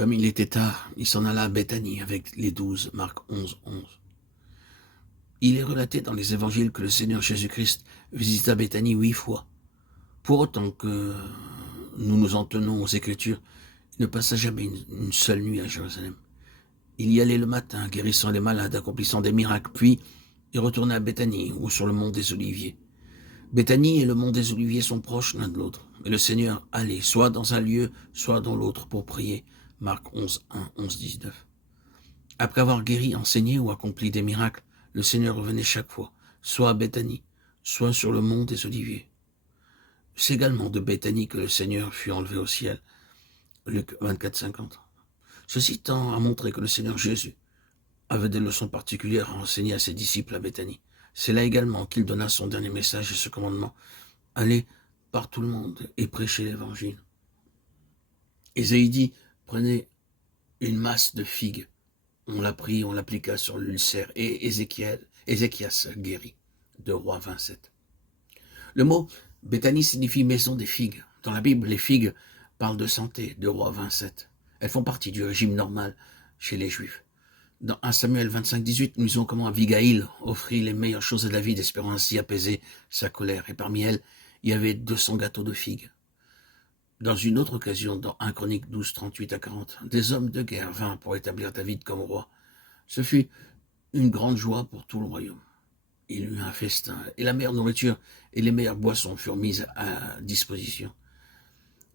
Comme il était tard, il s'en alla à Béthanie avec les 12, Marc 11, 11. Il est relaté dans les évangiles que le Seigneur Jésus-Christ visita Béthanie 8 fois. Pour autant que nous nous en tenons aux Écritures, il ne passa jamais une seule nuit à Jérusalem. Il y allait le matin, guérissant les malades, accomplissant des miracles, puis il retournait à Béthanie ou sur le mont des Oliviers. Béthanie et le mont des Oliviers sont proches l'un de l'autre, et le Seigneur allait soit dans un lieu, soit dans l'autre pour prier. Marc 11, 1, 11, 19. Après avoir guéri, enseigné ou accompli des miracles, le Seigneur revenait chaque fois, soit à Béthanie, soit sur le mont des Oliviers. C'est également de Béthanie que le Seigneur fut enlevé au ciel. Luc 24, 50. Ceci tend à montrer que le Seigneur Jésus avait des leçons particulières à enseigner à ses disciples à Béthanie. C'est là également qu'il donna son dernier message et ce commandement. Allez par tout le monde et prêchez l'évangile. Ésaïe dit, prenez une masse de figues. On la prit, on l'appliqua sur l'ulcère et Ézéchias guérit. De Roi 27. Le mot Béthanie signifie maison des figues. Dans la Bible, les figues parlent de santé, de Roi 27. Elles font partie du régime normal chez les Juifs. Dans 1 Samuel 25, 18, nous lisons comment Abigail offrit les meilleures choses à David, espérant ainsi apaiser sa colère. Et parmi elles, il y avait 200 gâteaux de figues. Dans une autre occasion, dans 1 Chronique 12, 38 à 40, des hommes de guerre vinrent pour établir David comme roi. Ce fut une grande joie pour tout le royaume. Il y eut un festin, et la meilleure nourriture et les meilleures boissons furent mises à disposition.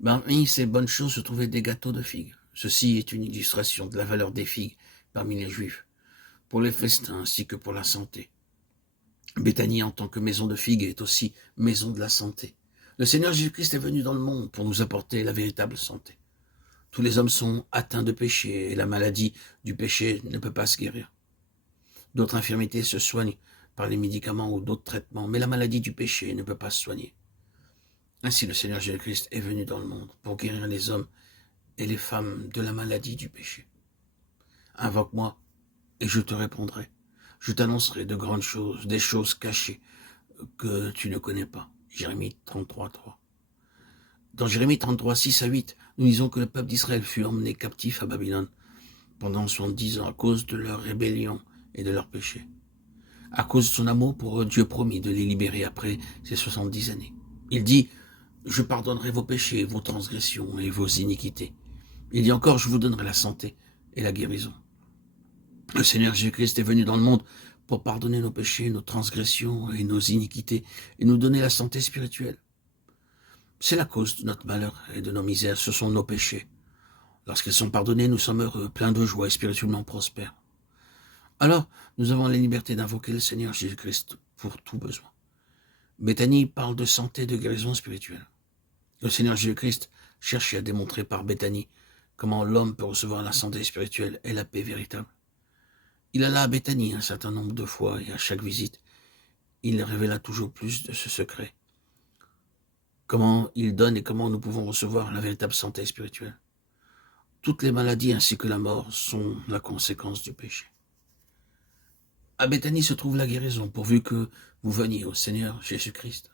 Parmi ces bonnes choses se trouvaient des gâteaux de figues. Ceci est une illustration de la valeur des figues parmi les Juifs, pour les festins ainsi que pour la santé. Béthanie, en tant que maison de figues, est aussi maison de la santé. Le Seigneur Jésus-Christ est venu dans le monde pour nous apporter la véritable santé. Tous les hommes sont atteints de péché et la maladie du péché ne peut pas se guérir. D'autres infirmités se soignent par les médicaments ou d'autres traitements, mais la maladie du péché ne peut pas se soigner. Ainsi, le Seigneur Jésus-Christ est venu dans le monde pour guérir les hommes et les femmes de la maladie du péché. Invoque-moi et je te répondrai. Je t'annoncerai de grandes choses, des choses cachées que tu ne connais pas. Jérémie 33, 3. Dans Jérémie 33, 6 à 8, nous lisons que le peuple d'Israël fut emmené captif à Babylone pendant 70 ans à cause de leur rébellion et de leur péché. À cause de son amour pour eux, Dieu promit de les libérer après ces 70 années. Il dit, je pardonnerai vos péchés, vos transgressions et vos iniquités. Il dit encore, je vous donnerai la santé et la guérison. Le Seigneur Jésus-Christ est venu dans le monde pour pardonner nos péchés, nos transgressions et nos iniquités et nous donner la santé spirituelle. C'est la cause de notre malheur et de nos misères, ce sont nos péchés. Lorsqu'ils sont pardonnés, nous sommes heureux, pleins de joie et spirituellement prospères. Alors, nous avons la liberté d'invoquer le Seigneur Jésus-Christ pour tout besoin. Béthanie parle de santé et de guérison spirituelle. Le Seigneur Jésus-Christ cherchait à démontrer par Béthanie comment l'homme peut recevoir la santé spirituelle et la paix véritable. Il alla à Béthanie un certain nombre de fois et à chaque visite, il révéla toujours plus de ce secret. Comment il donne et comment nous pouvons recevoir la véritable santé spirituelle. Toutes les maladies ainsi que la mort sont la conséquence du péché. À Béthanie se trouve la guérison, pourvu que vous veniez au Seigneur Jésus-Christ.